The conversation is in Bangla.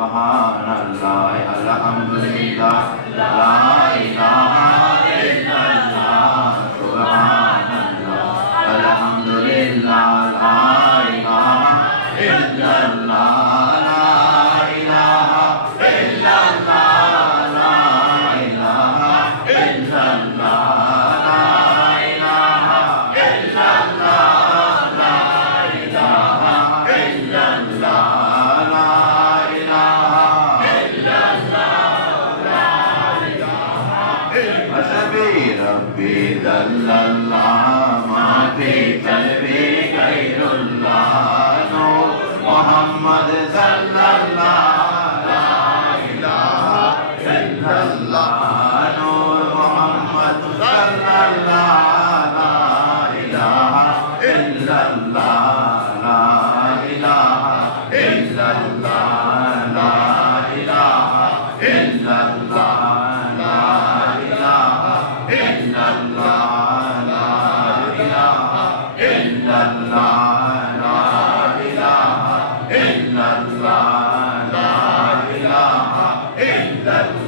subhanallah alhamdulillah la হাফিজ আল্লাহ মাঠে চলবে গাইরুল্লাহ নো মোহাম্মদ সাল্লাল্লাহ Allah